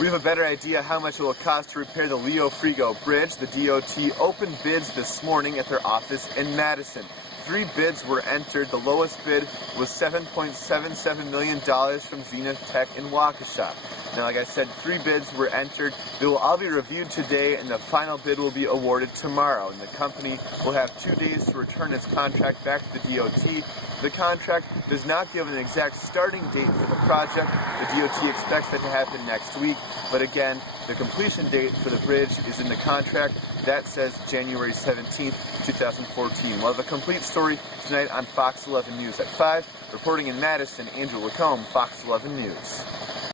We have a better idea how much it will cost to repair the Leo Frigo Bridge. The DOT opened bids this morning at their office in Madison. 3 bids were entered. The lowest bid was $7.77 million from Zenith Tech in Waukesha. Now, like I said, 3 bids were entered. They will all be reviewed today, and the final bid will be awarded tomorrow. And the company will have 2 days to return its contract back to the DOT. The contract does not give an exact starting date for the project. The DOT expects it to happen next week. But again, the completion date for the bridge is in the contract. That says January 17th, 2014. We'll have a complete story tonight on Fox 11 News at 5. Reporting in Madison, Andrew LaCombe, Fox 11 News.